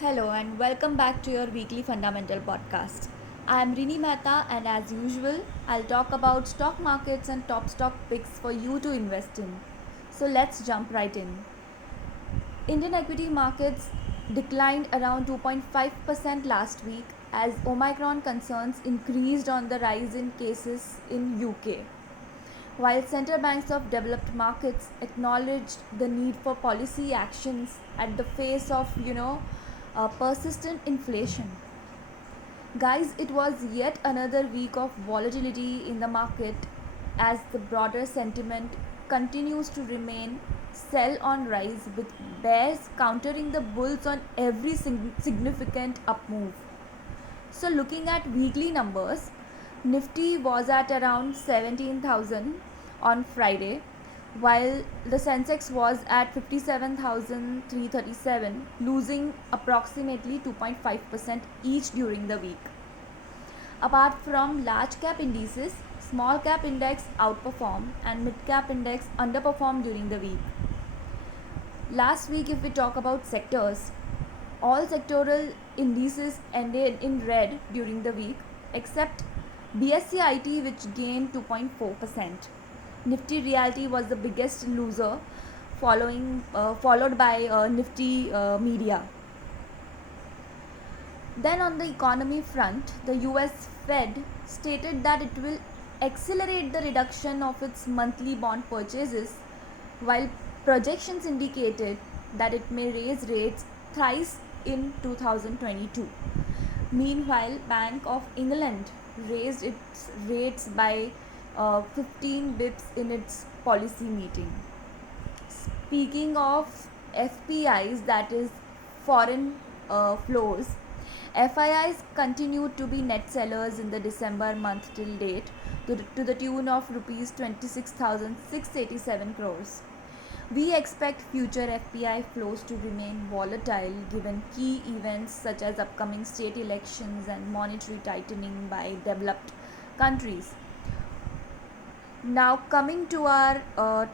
Hello and welcome back to your weekly fundamental podcast. I am Rini Mehta and as usual, I'll talk about stock markets and top stock picks for you to invest in. So let's jump right in. Indian equity markets declined around 2.5% last week as Omicron concerns increased on the rise in cases in UK. While central banks of developed markets acknowledged the need for policy actions at the face of, persistent inflation. Guys, it was yet another week of volatility in the market as the broader sentiment continues to remain sell on rise with bears countering the bulls on every significant up move. So looking at weekly numbers, Nifty was at around 17,000 on Friday, while the Sensex was at 57,337, losing approximately 2.5% each during the week. Apart from large cap indices, small cap index outperformed and mid cap index underperformed during the week. Last week, if we talk about sectors, all sectoral indices ended in red during the week except BSE IT, which gained 2.4%. Nifty Realty was the biggest loser, followed by Nifty Media. Then on the economy front, the US Fed stated that it will accelerate the reduction of its monthly bond purchases, while projections indicated that it may raise rates thrice in 2022. Meanwhile, Bank of England raised its rates by 15 bips in its policy meeting. Speaking of FPIs, that is foreign flows, FIIs continued to be net sellers in the December month till date to the tune of rupees 26,687 crores. We expect future FPI flows to remain volatile given key events such as upcoming state elections and monetary tightening by developed countries. Now, coming to our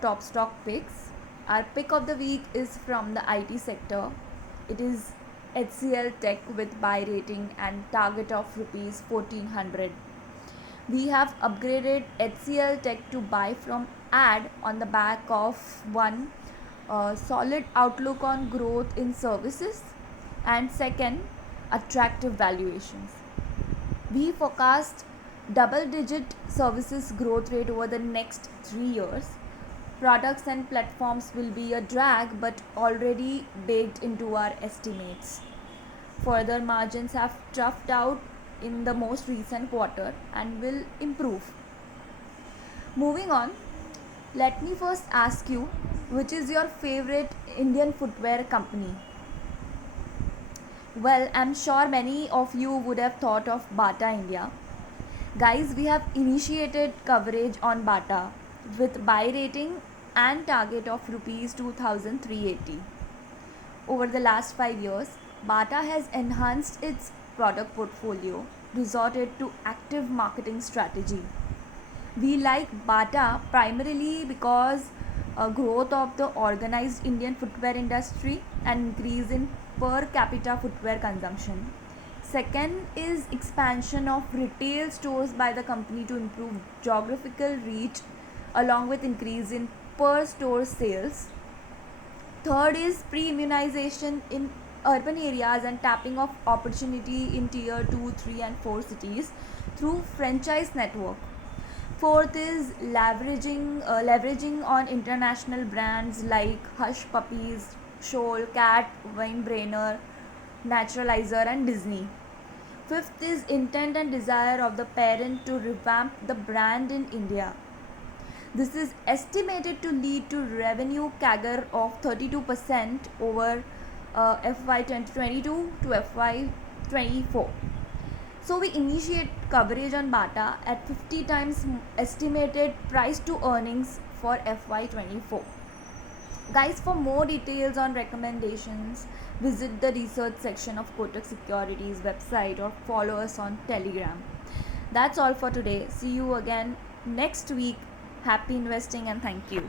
top stock picks, our pick of the week is from the IT sector. It is HCL Tech with buy rating and target of rupees 1400. We have upgraded HCL Tech to buy from add on the back of one, solid outlook on growth in services, and second, attractive valuations. We forecast double digit services growth rate over the next 3 years. Products and platforms will be a drag but already baked into our estimates. Further, margins have toughed out in the most recent quarter and will improve. Moving on, let me first ask you, which is your favorite Indian footwear company? Well, I'm sure many of you would have thought of Bata India. Guys, we have initiated coverage on Bata with buy rating and target of rupees 2380. Over the last 5 years, Bata has enhanced its product portfolio, resorted to active marketing strategy. We like Bata primarily because growth of the organized Indian footwear industry and increase in per capita footwear consumption. Second is expansion of retail stores by the company to improve geographical reach along with increase in per store sales. Third is pre-immunization in urban areas and tapping of opportunity in tier 2, 3 and 4 cities through franchise network. Fourth is leveraging on international brands like Hush Puppies, Scholl, Cat, Weinbrainer, Naturalizer and Disney. Fifth is intent and desire of the parent to revamp the brand in India. This is estimated to lead to revenue CAGR of 32% over FY 2022 to FY 24. So we initiate coverage on Bata at 50 times estimated price to earnings for FY 24. Guys, for more details on recommendations, visit the research section of Kotak Securities website or follow us on Telegram. That's all for today. See you again next week. Happy investing and thank you.